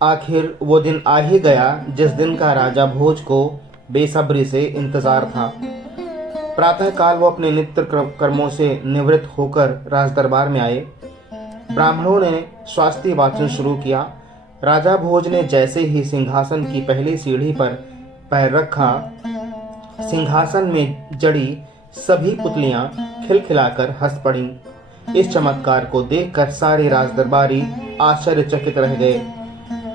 आखिर वो दिन आ ही गया जिस दिन का राजा भोज को बेसब्री से इंतजार था। प्रातःकाल वो अपने नित्य कर्मों से निवृत्त होकर राजदरबार में आए। ब्राह्मणों ने स्वास्थ्य वाचन शुरू किया। राजा भोज ने जैसे ही सिंहासन की पहली सीढ़ी पर पैर रखा, सिंहासन में जड़ी सभी पुतलियां खिलखिलाकर हंस पड़ीं। इस चमत्कार को देखकर सारे राजदरबारी आश्चर्यचकित रह गए।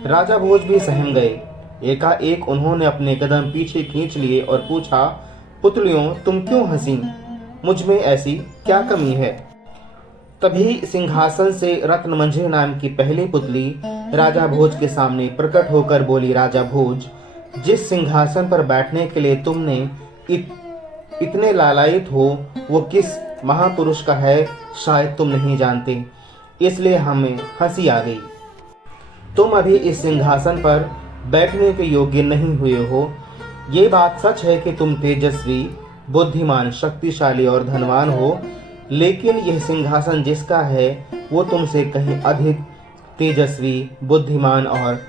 राजा भोज भी सहम गए। एकाएक उन्होंने अपने कदम पीछे खींच लिए और पूछा, पुतलियों, तुम क्यों हंसी? मुझ में ऐसी क्या कमी है? तभी सिंहासन से रत्नमंजरी नाम की पहली पुतली राजा भोज के सामने प्रकट होकर बोली, राजा भोज, जिस सिंहासन पर बैठने के लिए तुमने इतने लालायित हो वो किस महापुरुष का है शायद तुम नहीं जानते, इसलिए हमें हंसी आ गई। तुम अभी इस सिंहासन पर बैठने के योग्य नहीं हुए हो। ये बात सच है कि तुम तेजस्वी, बुद्धिमान, शक्तिशाली और धनवान हो, लेकिन यह सिंहासन जिसका है वो तुमसे कहीं अधिक तेजस्वी, बुद्धिमान और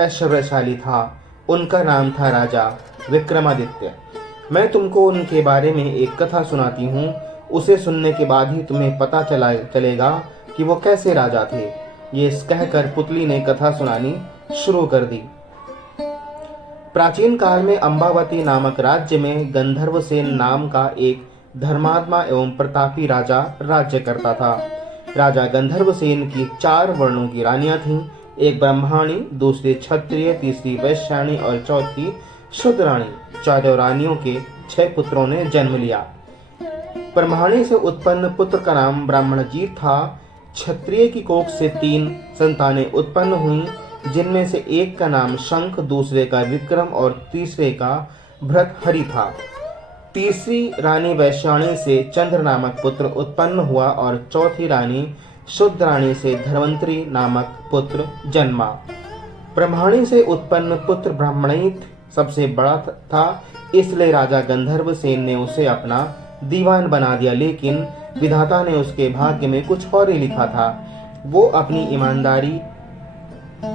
ऐश्वर्यशाली था। उनका नाम था राजा विक्रमादित्य। मैं तुमको उनके बारे में एक कथा सुनाती हूँ। उसे सुनने के बाद ही तुम्हें पता चलेगा कि वो कैसे राजा थे। ये कहकर पुतली ने कथा सुनानी शुरू कर दी। प्राचीन काल में अंबावती नामक राज्य में गंधर्वसेन नाम का एक धर्मात्मा एवं प्रतापी राजा राज्य करता था। राजा गंधर्वसेन की 4 वर्णों की रानियां थीं। एक ब्रह्माणी, दूसरी क्षत्रिय, तीसरी वैश्याणी और चौथी शूद्राणी। 14 रानियों के 6 पुत्रों ने जन्म लिया। ब्रह्माणी से उत्पन्न पुत्र का नाम ब्राह्मणजीत था। क्षत्रिय की कोख से 3 संतानें उत्पन्न हुईं, जिनमें से एक का नाम शंख, दूसरे का विक्रम और तीसरे का भृतहरि था। तीसरी रानी वैश्याणी से चंद्र नामक पुत्र उत्पन्न हुआ और चौथी रानी शूद्राणी से धर्मंतरी नामक पुत्र जन्मा। ब्रह्माणी से उत्पन्न पुत्र ब्राह्मणित सबसे बड़ा था, इसलिए राजा गंधर्वसेन ने उसे अपना दीवान बना दिया, लेकिन विधाता ने उसके भाग्य में कुछ और ही लिखा था। वो अपनी ईमानदारी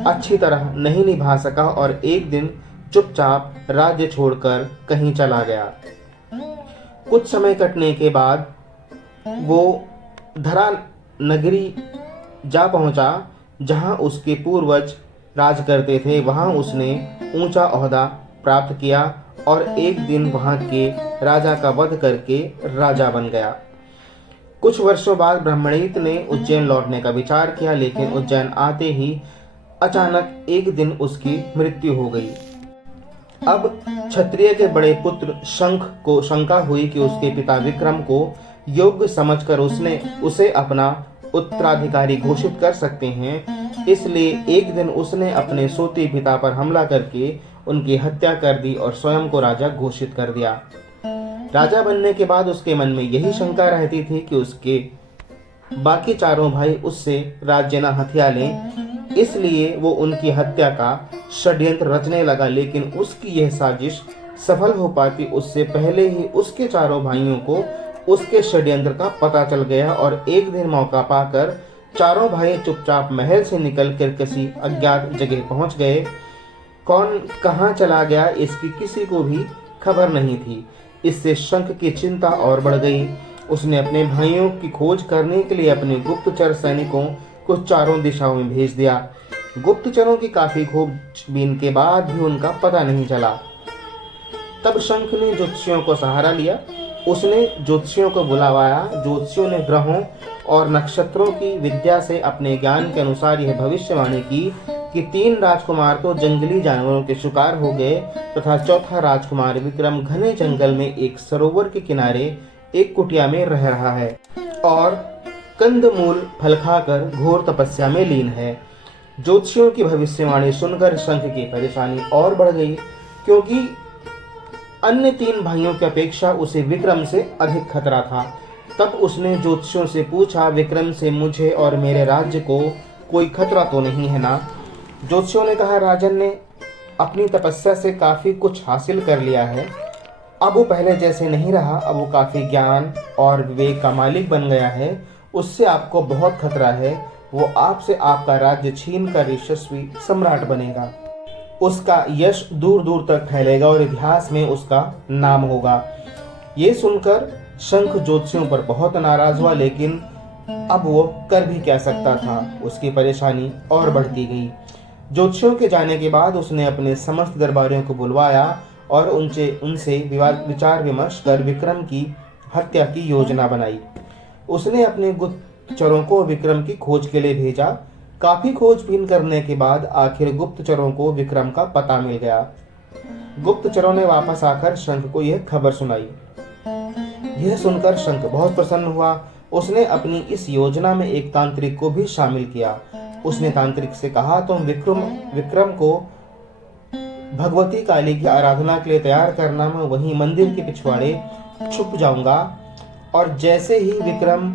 अच्छी तरह नहीं निभा सका और एक दिन चुपचाप राज्य छोड़कर कहीं चला गया। कुछ समय कटने के बाद वो धरा नगरी जा पहुंचा, जहां उसके पूर्वज राज करते थे। वहां उसने ऊंचा ओहदा प्राप्त किया और एक दिन वहां के राजा का वध करके राजा बन गया। कुछ वर्षों बाद ब्रह्मणित ने उज्जैन लौटने का विचार किया, लेकिन उज्जैन आते ही अचानक एक दिन उसकी मृत्यु हो गई। अब क्षत्रिय के बड़े पुत्र शंख को शंका हुई कि उसके पिता विक्रम को योग्य समझकर उसे अपना उत्तराधिकारी घोषित कर सकते हैं। इसलिए एक दिन उसने अपने सोते पिता पर हमला करके उनकी हत्या कर दी और स्वयं को राजा घोषित कर दिया। राजा बनने के बाद उसके मन में यही शंका रहती थी कि उसके बाकी 4 भाई उससे राज्य न हथिया लें, इसलिए वो उनकी हत्या का षड्यंत्र रचने लगा। लेकिन उसकी यह साजिश सफल हो पाती उससे पहले ही उसके 4 भाइयों को उसके षड्यंत्र का पता चल गया और एक दिन मौका पाकर 4 भाई चुपचाप महल से निकलकर किसी अज्ञात जगह पहुंच गए। कौन कहां चला गया इसकी किसी को भी खबर नहीं थी। इससे शंख की चिंता और बढ़ गई। उसने अपने भाइयों की खोज करने के लिए अपने गुप्तचर सैनिकों को 4 दिशाओं में भेज दिया। गुप्तचरों की काफी खोजबीन के बाद भी उनका पता नहीं चला। तब शंख ने ज्योतिषियों को सहारा लिया। उसने ज्योतिषियों को बुलवाया। ज्योतिषियों ने ग्रहों और नक्षत्रों की विद्या से अपने ज्ञान के अनुसार यह भविष्यवाणी की कि 3 राजकुमार तो जंगली जानवरों के शिकार हो गए तथा चौथा राजकुमार विक्रम घने जंगल में एक सरोवर के किनारे एक कुटिया में रह रहा है और कंदमूल फल खाकर घोर तपस्या में लीन है। ज्योतिषियों की भविष्यवाणी सुनकर शंख की परेशानी और बढ़ गई, क्योंकि अन्य 3 भाइयों की अपेक्षा उसे विक्रम से अधिक खतरा था। तब उसने ज्योतिषियों से पूछा, विक्रम से मुझे और मेरे राज्य को कोई खतरा तो नहीं है ना? ज्योतिषियों ने कहा, राजन ने अपनी तपस्या से काफी कुछ हासिल कर लिया है। अब वो पहले जैसे नहीं रहा। अब वो काफी ज्ञान और विवेक का मालिक बन गया है। उससे आपको बहुत खतरा है। वो आपसे आपका राज्य छीन कर यशस्वी सम्राट बनेगा। उसका यश दूर दूर तक फैलेगा और इतिहास में उसका नाम होगा। ये सुनकर शंख ज्योतिषियों पर बहुत नाराज हुआ, लेकिन अब वो कर भी क्या सकता था। उसकी परेशानी और बढ़ती गई। ज्योतिषियों के जाने के बाद उसने अपने समस्त दरबारियों को बुलवाया और उनसे विचार विमर्श कर विक्रम की हत्या की योजना बनाई। उसने अपने गुप्तचरों को विक्रम की खोज के लिए भेजा। काफी खोजबीन करने के बाद आखिर गुप्तचरों को विक्रम का पता मिल गया। गुप्तचरों ने वापस आकर शंख को यह खबर सुनाई। यह सुनकर शंख बहुत प्रसन्न हुआ। उसने अपनी इस योजना में एक तांत्रिक को भी शामिल किया। उसने तांत्रिक से कहा, तुम विक्रम को भगवती काली की आराधना के लिए तैयार करना, मैं वहीं मंदिर के पिछवाड़े छुप जाऊंगा और जैसे ही विक्रम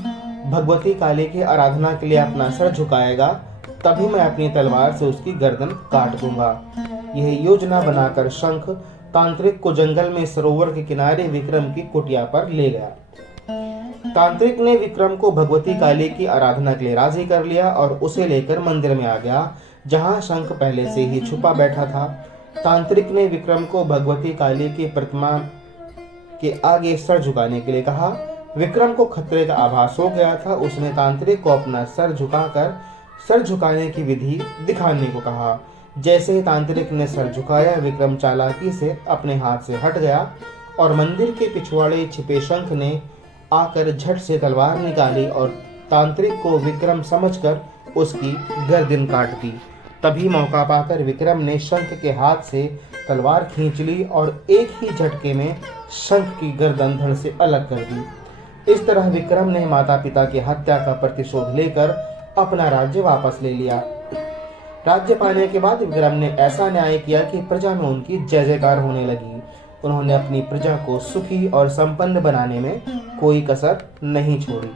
भगवती काली की आराधना के लिए अपना सर झुकाएगा, तभी मैं अपनी तलवार से उसकी गर्दन काट दूंगा। यह योजना बनाकर शंख तांत्रिक को जंगल में सरोवर के किनारे विक्रम की कुटिया पर ले गया। तांत्रिक ने विक्रम को भगवती काली की आराधना के लिए राजी कर लिया और उसे लेकर मंदिर में आ गया, जहां शंख पहले से ही छुपा बैठा था। तांत्रिक ने विक्रम को भगवती काली की प्रतिमा के आगे सर झुकाने के लिए कहा। विक्रम को खतरे का आभास हो गया था। उसने तांत्रिक को अपना सर झुकाकर सर झुकाने की विधि दिखाने को कहा। जैसे ही तांत्रिक ने सर झुकाया, विक्रम चालाकी से अपने हाथ से हट गया और मंदिर के पिछवाड़े छिपे शंख ने आकर झट से तलवार निकाली और तांत्रिक को विक्रम समझकर उसकी गर्दन काट दी। तभी मौका पाकर विक्रम ने शंख के हाथ से तलवार खींच ली और एक ही झटके में शंख की गर्दन धड़ से अलग कर दी। इस तरह विक्रम ने माता पिता की हत्या का प्रतिशोध लेकर अपना राज्य वापस ले लिया। राज्य पाने के बाद विक्रम ने ऐसा न्याय किया कि प्रजा में उनकी जय जयकार होने लगी। उन्होंने अपनी प्रजा को सुखी और संपन्न बनाने में कोई कसर नहीं छोड़ी।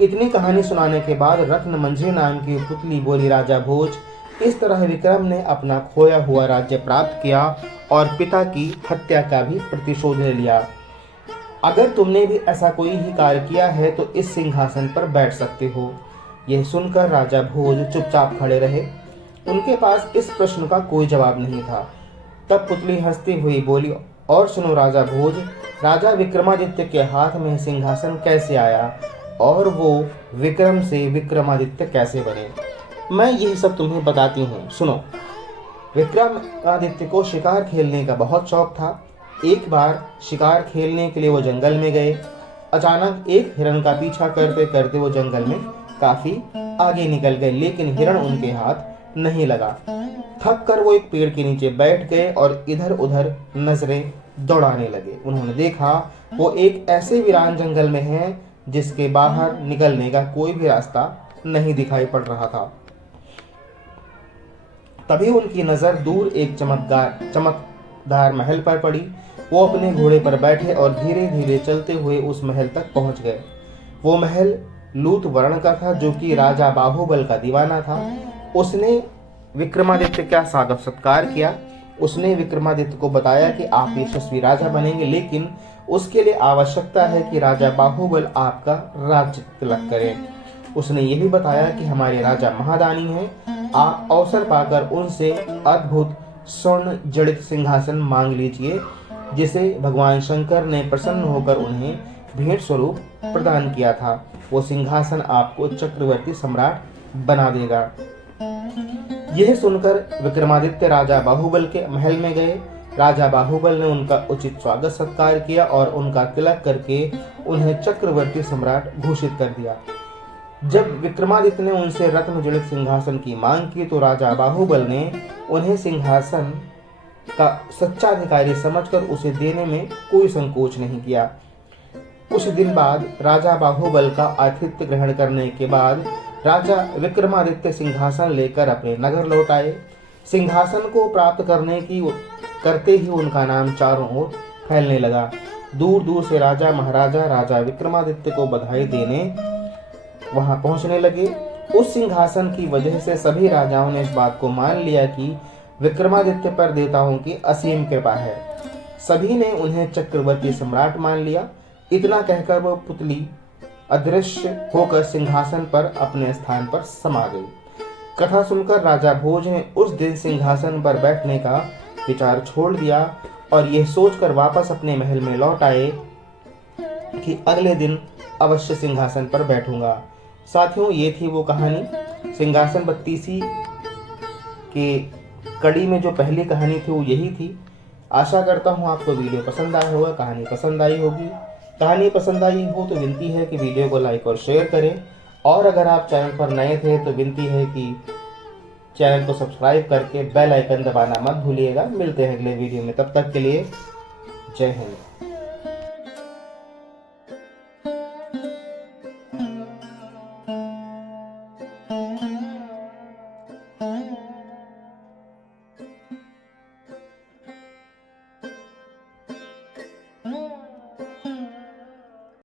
इतनी कहानी सुनाने के बाद रत्न मंझी नाम की पुतली बोली, राजा भोज, इस तरह विक्रम ने अपना खोया हुआ राज्य प्राप्त किया और पिता की हत्या का भी प्रतिशोध ले लिया। अगर तुमने भी ऐसा कोई ही कार्य किया है तो इस सिंहासन पर बैठ सकते हो। यह सुनकर राजा भोज चुपचाप खड़े रहे। उनके पास इस प्रश्न का कोई जवाब नहीं था। तब पुतली हंसती हुई बोली, और सुनो राजा भोज, राजा विक्रमादित्य के हाथ में सिंहासन कैसे आया और वो विक्रम से विक्रमादित्य कैसे बने? मैं यही सब तुम्हें बताती हूँ, सुनो। विक्रमादित्य को शिकार खेलने का बहुत शौक था। एक बार शिकार खेलने के लिए वो जंगल में गए। अचानक एक हिरण का पीछा करते करते वो जंगल में काफी आगे निकल गए, लेकिन हिरण उनके हाथ नहीं लगा। थक कर वो एक पेड़ के नीचे बैठ गए और इधर उधर नजरें दौड़ाने लगे। उन्होंने देखा वो एक ऐसे वीरान जंगल में है जिसके बाहर निकलने का कोई भी रास्ता नहीं दिखाई पड़ रहा था। तभी उनकी नजर दूर एक चमकदार महल पर पड़ी। वो अपने घोड़े पर बैठे और धीरे धीरे चलते हुए उस महल तक पहुंच गए। वो महल लूत वर्ण का था, जो कि राजा बाहुबल का दीवाना था। उसने विक्रमादित्य का स्वागत सत्कार किया। उसने विक्रमादित्य को बताया कि आप यशस्वी राजा बनेंगे, लेकिन उसके लिए आवश्यकता है कि राजा बाहुबल आपका राज्य तिलक करें। उसने यह भी बताया कि हमारे राजा महादानी हैं। आप अवसर पाकर उनसे अद्भुत स्वर्ण जड़ित सिंहासन मांग लीजिए, जिसे भगवान शंकर ने प्रसन्न होकर उन्हें भेंट स्वरूप प्रदान किया था। वो सिंहासन आपको चक्रवर्ती सम्राट बना देगा। यह सुनकर विक्रमादित्य राजा बाहुबल के महल में गए। राजा बाहुबल ने उनका उचित स्वागत सत्कार किया और उनका तिलक करके उन्हें चक्रवर्ती सम्राट घोषित कर दिया। जब विक्रमादित्य ने उनसे रत्न जड़ित सिंहासन की मांग की तो राजा बाहुबल ने उन्हें सिंहासन का सच्चा अधिकारी समझकर उसे देने में कोई संकोच नहीं किया। कुछ दिन बाद राजा बाहुबल का आतिथ्य ग्रहण करने के बाद राजा विक्रमादित्य सिंहासन लेकर अपने नगर लौट आए। सिंहासन को प्राप्त करते ही उनका नाम चारों ओर फैलने लगा। दूर दूर से राजा महाराजा राजा विक्रमादित्य को बधाई देने वहां पहुंचने लगे। उस सिंहासन की वजह से सभी राजाओं ने इस बात को मान लिया कि विक्रमादित्य पर देवताओं की असीम कृपा है। सभी ने उन्हें चक्रवर्ती सम्राट मान लिया। इतना कहकर वो पुतली अदृश्य होकर सिंहासन पर अपने स्थान पर समा गई। कथा सुनकर राजा भोज ने उस दिन सिंहासन पर बैठने का विचार छोड़ दिया और यह सोचकर वापस अपने महल में लौट आए कि अगले दिन अवश्य सिंहासन पर बैठूंगा। साथियों, ये थी वो कहानी। सिंहासन बत्तीसी के कड़ी में जो पहली कहानी थी वो यही थी। आशा करता हूँ आपको वीडियो पसंद आया होगा, कहानी पसंद आई होगी। कहानी पसंद आई हो तो विनती है कि वीडियो को लाइक और शेयर करें, और अगर आप चैनल पर नए थे तो विनती है कि चैनल को सब्सक्राइब करके बेल आइकन दबाना मत भूलिएगा। मिलते हैं अगले वीडियो में, तब तक के लिए जय हिंद।